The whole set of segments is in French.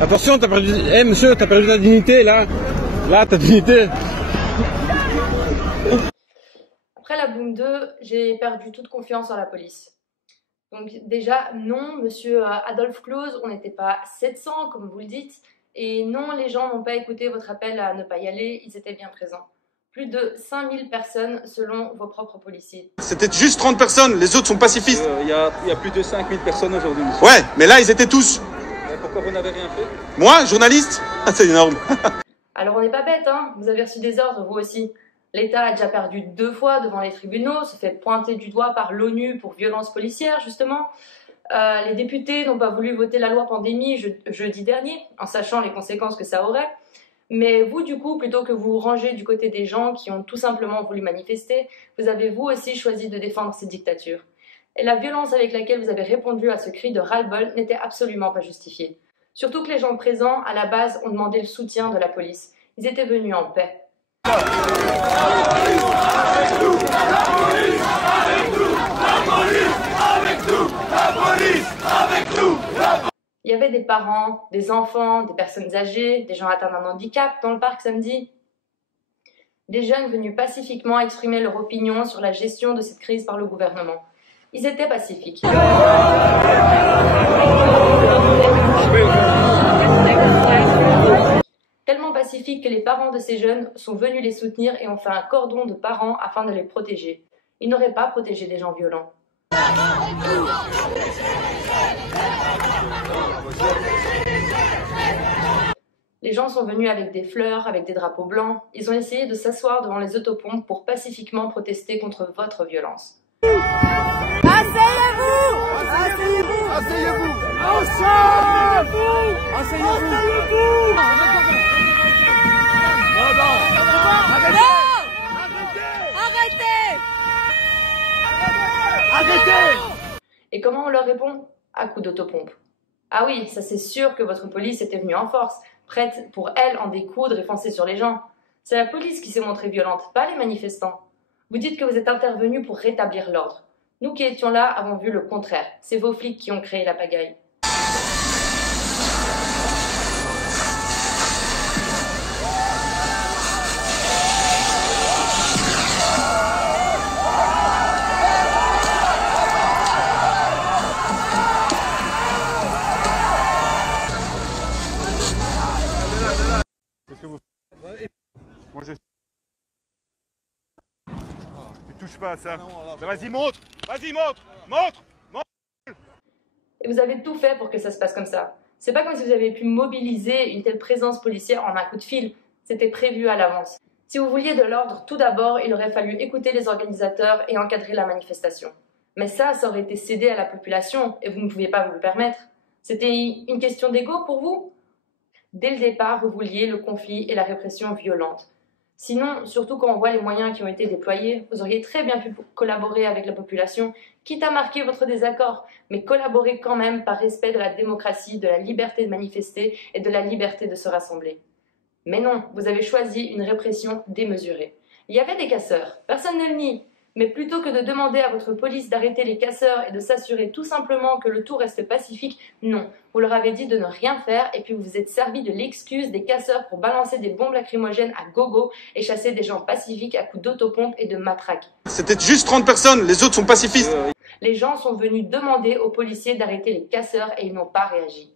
Attention, t'as perdu... Eh monsieur, t'as perdu ta dignité, là. Là, ta dignité. Après la Boom 2, j'ai perdu toute confiance en la police. Donc déjà, non, monsieur Adolphe Close, on n'était pas 700, comme vous le dites. Et non, les gens n'ont pas écouté votre appel à ne pas y aller, ils étaient bien présents. Plus de 5000 personnes selon vos propres policiers. C'était juste 30 personnes, les autres sont pacifistes. Il y a plus de 5000 personnes aujourd'hui. Ouais, mais là, ils étaient tous. Mais pourquoi vous n'avez rien fait? Moi, journaliste? C'est énorme. Alors on n'est pas bête, hein, vous avez reçu des ordres, vous aussi. L'État a déjà perdu 2 fois devant les tribunaux, se fait pointer du doigt par l'ONU pour violence policière, justement. Les députés n'ont pas voulu voter la loi pandémie jeudi dernier, en sachant les conséquences que ça aurait. Mais vous, du coup, plutôt que vous ranger du côté des gens qui ont tout simplement voulu manifester, vous avez vous aussi choisi de défendre cette dictature. Et la violence avec laquelle vous avez répondu à ce cri de ras-le-bol n'était absolument pas justifiée. Surtout que les gens présents, à la base, ont demandé le soutien de la police. Ils étaient venus en paix. Il y avait des parents, des enfants, des personnes âgées, des gens atteints d'un handicap dans le parc samedi. Des jeunes venus pacifiquement exprimer leur opinion sur la gestion de cette crise par le gouvernement. Ils étaient pacifiques. Tellement pacifiques que les parents de ces jeunes sont venus les soutenir et ont fait un cordon de parents afin de les protéger. Ils n'auraient pas protégé des gens violents. Les gens sont venus avec des fleurs, avec des drapeaux blancs. Ils ont essayé de s'asseoir devant les autopompes pour pacifiquement protester contre votre violence. Asseyez-vous! Asseyez-vous! Asseyez-vous! Asseyez-vous! Asseyez-vous! Arrêtez! Et comment on leur répond? À coups d'autopompe. Ah oui, ça c'est sûr que votre police était venue en force, prête pour elle en découdre et foncer sur les gens. C'est la police qui s'est montrée violente, pas les manifestants. Vous dites que vous êtes intervenus pour rétablir l'ordre. Nous qui étions là avons vu le contraire. C'est vos flics qui ont créé la pagaille. Qu'est-ce que vous faites? Moi je... Tu touches pas à ça. Vas-y, montre! Vas-y, montre! Montre! Et vous avez tout fait pour que ça se passe comme ça. C'est pas comme si vous avez pu mobiliser une telle présence policière en un coup de fil. C'était prévu à l'avance. Si vous vouliez de l'ordre, tout d'abord, il aurait fallu écouter les organisateurs et encadrer la manifestation. Mais ça aurait été cédé à la population et vous ne pouviez pas vous le permettre. C'était une question d'ego pour vous? Dès le départ, vous vouliez le conflit et la répression violente. Sinon, surtout quand on voit les moyens qui ont été déployés, vous auriez très bien pu collaborer avec la population, quitte à marquer votre désaccord, mais collaborer quand même par respect de la démocratie, de la liberté de manifester et de la liberté de se rassembler. Mais non, vous avez choisi une répression démesurée. Il y avait des casseurs, personne ne le nie, mais plutôt que de demander à votre police d'arrêter les casseurs et de s'assurer tout simplement que le tout reste pacifique, non, vous leur avez dit de ne rien faire et puis vous vous êtes servi de l'excuse des casseurs pour balancer des bombes lacrymogènes à gogo et chasser des gens pacifiques à coups d'autopompe et de matraque. C'était juste 30 personnes, les autres sont pacifistes. Les gens sont venus demander aux policiers d'arrêter les casseurs et ils n'ont pas réagi.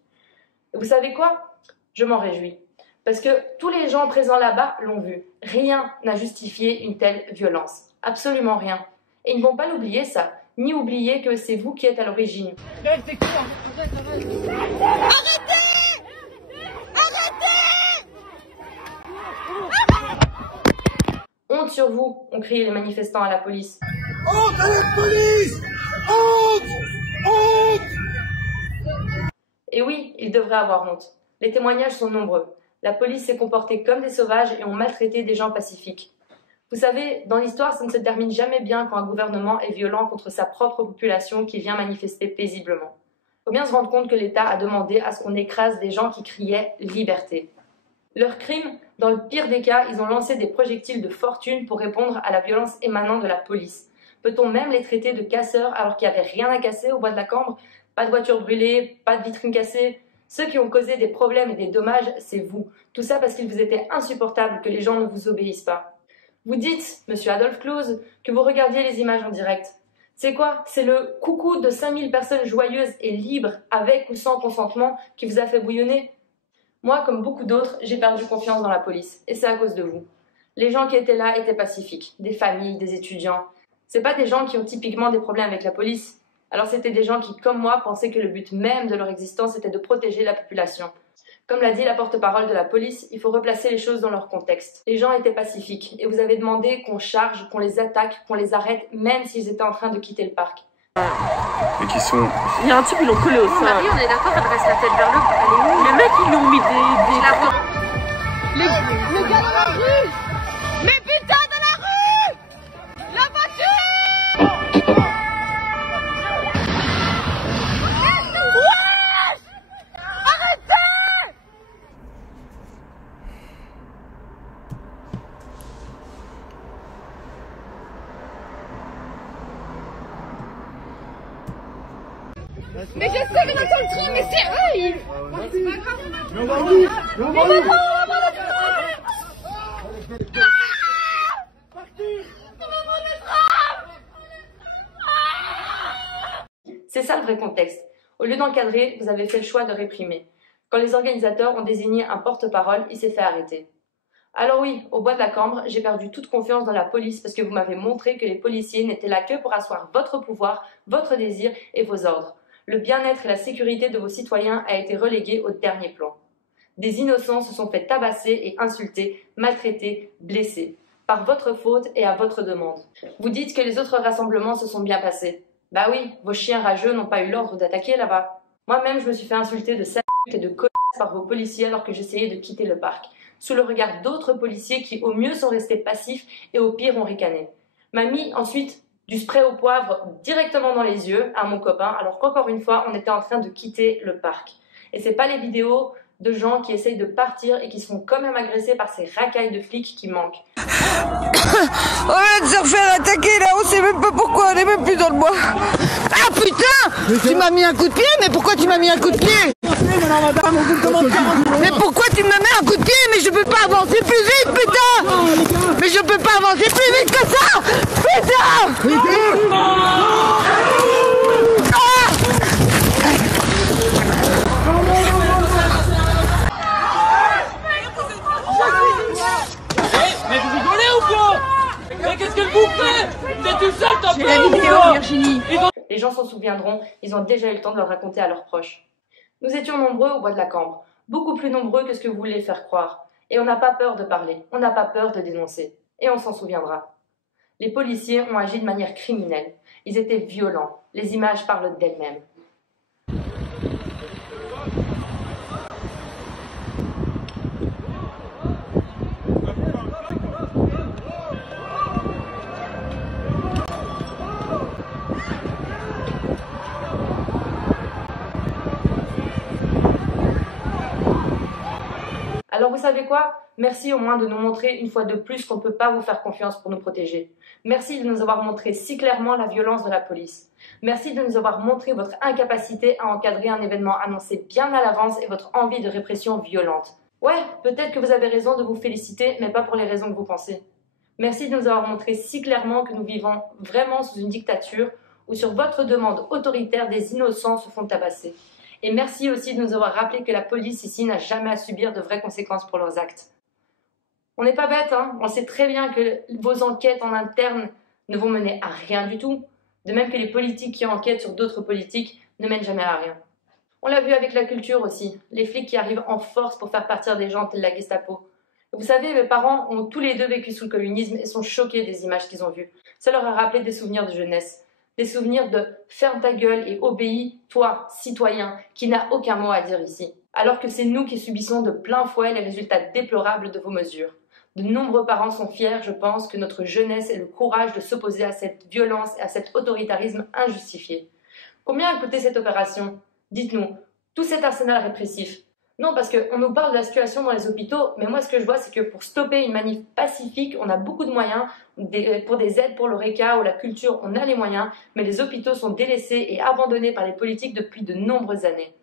Et vous savez quoi? Je m'en réjouis. Parce que tous les gens présents là-bas l'ont vu. Rien n'a justifié une telle violence. Absolument rien. Et ils ne vont pas l'oublier ça, ni oublier que c'est vous qui êtes à l'origine. Arrêtez! Honte sur vous, ont crié les manifestants à la police. Honte à la police! Honte! Honte! Et oui, ils devraient avoir honte. Les témoignages sont nombreux. La police s'est comportée comme des sauvages et ont maltraité des gens pacifiques. Vous savez, dans l'histoire, ça ne se termine jamais bien quand un gouvernement est violent contre sa propre population qui vient manifester paisiblement. Il faut bien se rendre compte que l'État a demandé à ce qu'on écrase des gens qui criaient « liberté ». Leur crime, dans le pire des cas, ils ont lancé des projectiles de fortune pour répondre à la violence émanant de la police. Peut-on même les traiter de casseurs alors qu'il n'y avait rien à casser au bois de la Cambre? Pas de voiture brûlée, pas de vitrine cassée? Ceux qui ont causé des problèmes et des dommages, c'est vous. Tout ça parce qu'il vous était insupportable que les gens ne vous obéissent pas. Vous dites, monsieur Adolphe Close, que vous regardiez les images en direct. C'est quoi? C'est le coucou de 5000 personnes joyeuses et libres, avec ou sans consentement, qui vous a fait bouillonner? Moi, comme beaucoup d'autres, j'ai perdu confiance dans la police, et c'est à cause de vous. Les gens qui étaient là étaient pacifiques, des familles, des étudiants. C'est pas des gens qui ont typiquement des problèmes avec la police. Alors c'était des gens qui, comme moi, pensaient que le but même de leur existence était de protéger la population. Comme l'a dit la porte-parole de la police, il faut replacer les choses dans leur contexte. Les gens étaient pacifiques, et vous avez demandé qu'on charge, qu'on les attaque, qu'on les arrête, même s'ils étaient en train de quitter le parc. Et qui sont... Il y a un type, ils l'ont collé au sein. Marie, on est d'accord, elle dresse la tête vers le haut. Elle est où? Les mecs, ils lui ont mis des... Les gars dans la rue! Mais putain, dans la rue! La voiture! Wesh! Arrêtez! Mais je sais qu'on attend le train, mais c'est eux! C'est pas grave! Mais on va où? C'est ça le vrai contexte. Au lieu d'encadrer, vous avez fait le choix de réprimer. Quand les organisateurs ont désigné un porte-parole, il s'est fait arrêter. Alors oui, au bois de la Cambre, j'ai perdu toute confiance dans la police parce que vous m'avez montré que les policiers n'étaient là que pour asseoir votre pouvoir, votre désir et vos ordres. Le bien-être et la sécurité de vos citoyens a été relégué au dernier plan. Des innocents se sont fait tabasser et insulter, maltraités, blessés, par votre faute et à votre demande. Vous dites que les autres rassemblements se sont bien passés. Bah oui, vos chiens rageux n'ont pas eu l'ordre d'attaquer là-bas. Moi-même, je me suis fait insulter de sale et de connasse par vos policiers alors que j'essayais de quitter le parc, sous le regard d'autres policiers qui au mieux sont restés passifs et au pire ont ricané. M'a mis ensuite du spray au poivre directement dans les yeux à mon copain alors qu'encore une fois, on était en train de quitter le parc. Et c'est pas les vidéos de gens qui essayent de partir et qui sont quand même agressés par ces racailles de flics qui manquent. On vient de se refaire attaquer là, on sait même pas pourquoi, on est même plus dans le bois. Ah putain! Tu m'as mis un coup de pied, mais pourquoi tu m'as mis un coup de pied? Mais pourquoi tu me mets un coup de pied? Mais je peux pas avancer plus vite, putain! Mais je peux pas avancer plus vite que ça! Putain! Mais vous rigolez ou quoi? Mais qu'est-ce que vous faites? Vous êtes tout seul, t'as J'ai peur la ou vidéo, quoi? Virginie. Les gens s'en souviendront, ils ont déjà eu le temps de le raconter à leurs proches. Nous étions nombreux au bois de la Cambre, beaucoup plus nombreux que ce que vous voulez faire croire. Et on n'a pas peur de parler, on n'a pas peur de dénoncer. Et on s'en souviendra. Les policiers ont agi de manière criminelle. Ils étaient violents. Les images parlent d'elles-mêmes. Alors vous savez quoi? Merci au moins de nous montrer une fois de plus qu'on ne peut pas vous faire confiance pour nous protéger. Merci de nous avoir montré si clairement la violence de la police. Merci de nous avoir montré votre incapacité à encadrer un événement annoncé bien à l'avance et votre envie de répression violente. Ouais, peut-être que vous avez raison de vous féliciter, mais pas pour les raisons que vous pensez. Merci de nous avoir montré si clairement que nous vivons vraiment sous une dictature où sur votre demande autoritaire des innocents se font tabasser. Et merci aussi de nous avoir rappelé que la police ici n'a jamais à subir de vraies conséquences pour leurs actes. On n'est pas bête, hein? On sait très bien que vos enquêtes en interne ne vont mener à rien du tout, de même que les politiques qui enquêtent sur d'autres politiques ne mènent jamais à rien. On l'a vu avec la culture aussi, les flics qui arrivent en force pour faire partir des gens tels la Gestapo. Vous savez, mes parents ont tous les deux vécu sous le communisme et sont choqués des images qu'ils ont vues. Ça leur a rappelé des souvenirs de jeunesse. Des souvenirs de « ferme ta gueule et obéis, toi, citoyen, qui n'a aucun mot à dire ici ». Alors que c'est nous qui subissons de plein fouet les résultats déplorables de vos mesures. De nombreux parents sont fiers, je pense, que notre jeunesse ait le courage de s'opposer à cette violence et à cet autoritarisme injustifié. Combien a coûté cette opération? Dites-nous, tout cet arsenal répressif. Non, parce qu'on nous parle de la situation dans les hôpitaux, mais moi ce que je vois c'est que pour stopper une manif pacifique, on a beaucoup de moyens, pour des aides pour l'Horeca ou la culture, on a les moyens, mais les hôpitaux sont délaissés et abandonnés par les politiques depuis de nombreuses années.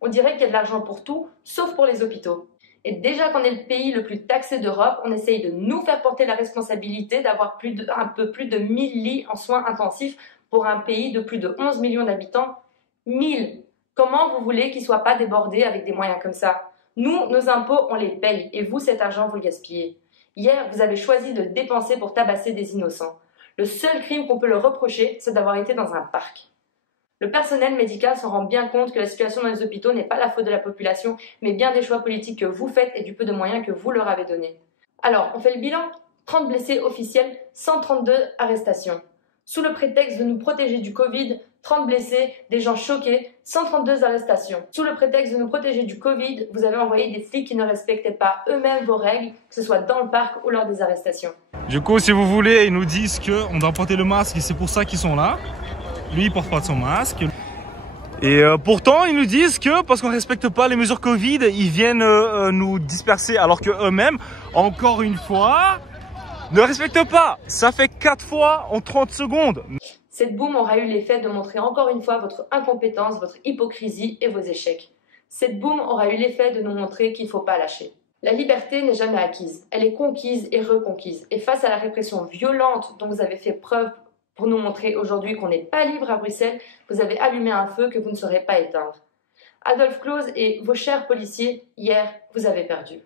On dirait qu'il y a de l'argent pour tout, sauf pour les hôpitaux. Et déjà qu'on est le pays le plus taxé d'Europe, on essaye de nous faire porter la responsabilité d'avoir un peu plus de 1000 lits en soins intensifs pour un pays de plus de 11 millions d'habitants. 1000! Comment vous voulez qu'ils ne soient pas débordés avec des moyens comme ça? Nous, nos impôts, on les paye, et vous, cet argent, vous le gaspillez. Hier, vous avez choisi de le dépenser pour tabasser des innocents. Le seul crime qu'on peut leur reprocher, c'est d'avoir été dans un parc. Le personnel médical s'en rend bien compte que la situation dans les hôpitaux n'est pas la faute de la population, mais bien des choix politiques que vous faites et du peu de moyens que vous leur avez donnés. Alors, on fait le bilan? 30 blessés officiels, 132 arrestations. Sous le prétexte de nous protéger du Covid, 30 blessés, des gens choqués, 132 arrestations. Sous le prétexte de nous protéger du Covid, vous avez envoyé des flics qui ne respectaient pas eux-mêmes vos règles, que ce soit dans le parc ou lors des arrestations. Du coup, si vous voulez, ils nous disent qu'on doit porter le masque et c'est pour ça qu'ils sont là. Lui, il porte pas de son masque. Et pourtant, ils nous disent que parce qu'on ne respecte pas les mesures Covid, ils viennent nous disperser alors qu'eux-mêmes, encore une fois, ne respectent pas. Ça fait 4 fois en 30 secondes. Cette boum aura eu l'effet de montrer encore une fois votre incompétence, votre hypocrisie et vos échecs. Cette boum aura eu l'effet de nous montrer qu'il ne faut pas lâcher. La liberté n'est jamais acquise, elle est conquise et reconquise. Et face à la répression violente dont vous avez fait preuve pour nous montrer aujourd'hui qu'on n'est pas libre à Bruxelles, vous avez allumé un feu que vous ne saurez pas éteindre. Adolphe Close et vos chers policiers, hier, vous avez perdu.